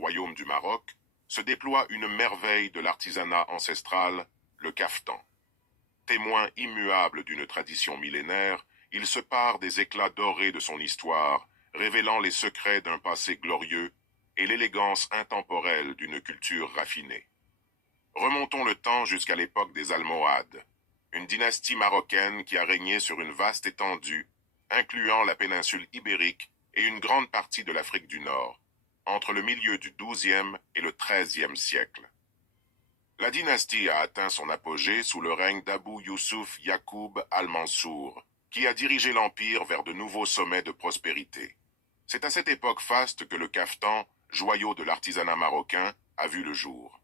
royaume du Maroc, se déploie une merveille de l'artisanat ancestral, le caftan. Témoin immuable d'une tradition millénaire, il se pare des éclats dorés de son histoire, révélant les secrets d'un passé glorieux et l'élégance intemporelle d'une culture raffinée. Remontons le temps jusqu'à l'époque des Almohades, une dynastie marocaine qui a régné sur une vaste étendue, incluant la péninsule ibérique et une grande partie de l'Afrique du Nord, entre le milieu du XIIe et le XIIIe siècle. La dynastie a atteint son apogée sous le règne d'Abou Youssouf Yacoub al-Mansour, qui a dirigé l'empire vers de nouveaux sommets de prospérité. C'est à cette époque faste que le caftan, joyau de l'artisanat marocain, a vu le jour.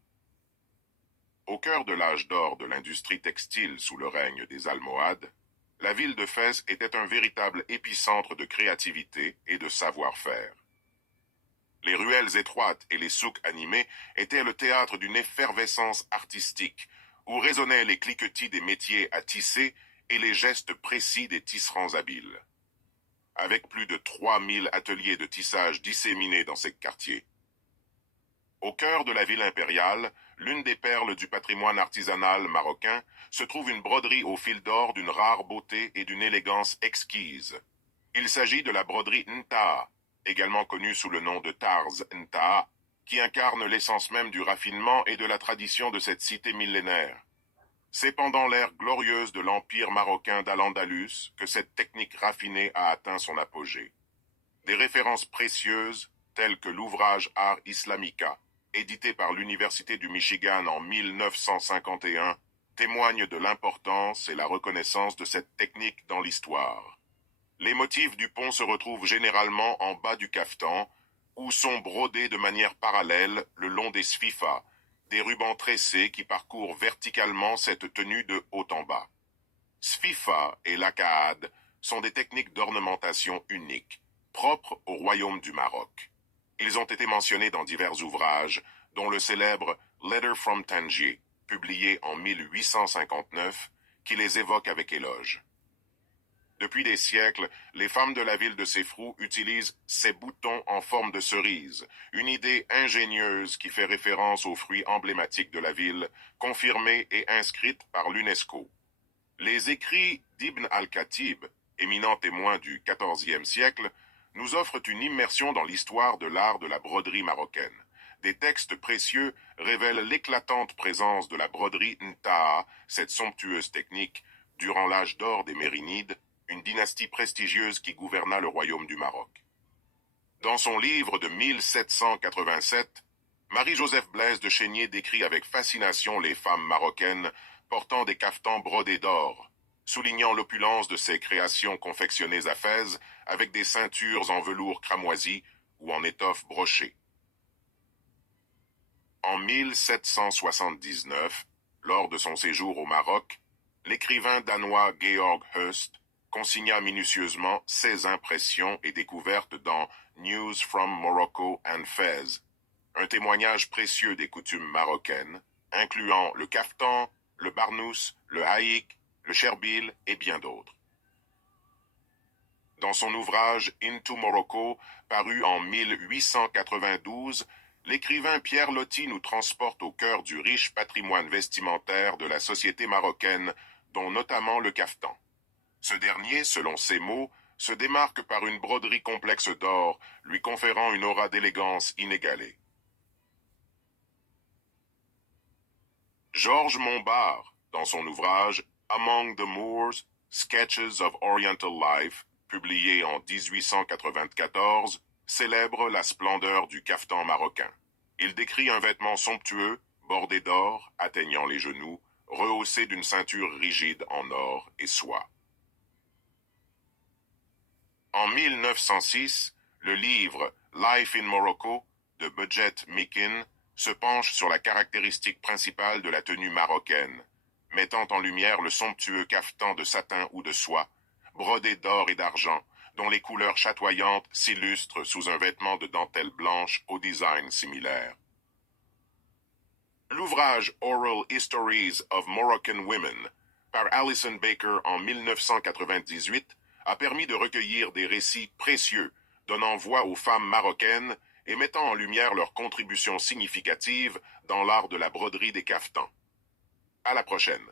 Au cœur de l'âge d'or de l'industrie textile sous le règne des Almohades, la ville de Fès était un véritable épicentre de créativité et de savoir-faire. Les ruelles étroites et les souks animés étaient le théâtre d'une effervescence artistique, où résonnaient les cliquetis des métiers à tisser et les gestes précis des tisserands habiles. Avec plus de 3000 ateliers de tissage disséminés dans ces quartiers. Au cœur de la ville impériale, l'une des perles du patrimoine artisanal marocain, se trouve une broderie au fil d'or d'une rare beauté et d'une élégance exquise. Il s'agit de la broderie Ntaha, également connue sous le nom de Tarz Ntaha, qui incarne l'essence même du raffinement et de la tradition de cette cité millénaire. C'est pendant l'ère glorieuse de l'empire marocain d'Al-Andalus que cette technique raffinée a atteint son apogée. Des références précieuses, telles que l'ouvrage Ars Islamica, édité par l'Université du Michigan en 1951, témoignent de l'importance et la reconnaissance de cette technique dans l'histoire. Les motifs du pont se retrouvent généralement en bas du caftan, ou sont brodés de manière parallèle le long des sfifas, des rubans tressés qui parcourent verticalement cette tenue de haut en bas. Sfifa et l'akaad sont des techniques d'ornementation uniques, propres au royaume du Maroc. Ils ont été mentionnés dans divers ouvrages, dont le célèbre Letter from Tangier, publié en 1859, qui les évoque avec éloge. Depuis des siècles, les femmes de la ville de Sefrou utilisent ces boutons en forme de cerise, une idée ingénieuse qui fait référence aux fruits emblématiques de la ville, confirmée et inscrite par l'UNESCO. Les écrits d'Ibn al-Khatib, éminent témoin du XIVe siècle, nous offrent une immersion dans l'histoire de l'art de la broderie marocaine. Des textes précieux révèlent l'éclatante présence de la broderie Ntaha, cette somptueuse technique, durant l'âge d'or des Mérinides, une dynastie prestigieuse qui gouverna le royaume du Maroc. Dans son livre de 1787, Marie-Joseph Blaise de Chénier décrit avec fascination les femmes marocaines portant des caftans brodés d'or, soulignant l'opulence de ces créations confectionnées à Fès avec des ceintures en velours cramoisi ou en étoffe brochée. En 1779, lors de son séjour au Maroc, l'écrivain danois Georg Höst consigna minutieusement ses impressions et découvertes dans News from Morocco and Fez, un témoignage précieux des coutumes marocaines, incluant le kaftan, le barnous, le haïk, le cherbil et bien d'autres. Dans son ouvrage Into Morocco, paru en 1892, l'écrivain Pierre Loti nous transporte au cœur du riche patrimoine vestimentaire de la société marocaine, dont notamment le kaftan. Ce dernier, selon ses mots, se démarque par une broderie complexe d'or, lui conférant une aura d'élégance inégalée. Georges Montbard, dans son ouvrage Among the Moors, Sketches of Oriental Life, publié en 1894, célèbre la splendeur du kaftan marocain. Il décrit un vêtement somptueux, bordé d'or, atteignant les genoux, rehaussé d'une ceinture rigide en or et soie. En 1906, le livre Life in Morocco de Budget Mikin se penche sur la caractéristique principale de la tenue marocaine, mettant en lumière le somptueux caftan de satin ou de soie, brodé d'or et d'argent, dont les couleurs chatoyantes s'illustrent sous un vêtement de dentelle blanche au design similaire. L'ouvrage Oral Histories of Moroccan Women, par Alison Baker en 1998, a permis de recueillir des récits précieux, donnant voix aux femmes marocaines et mettant en lumière leurs contributions significatives dans l'art de la broderie des cafetans. À la prochaine.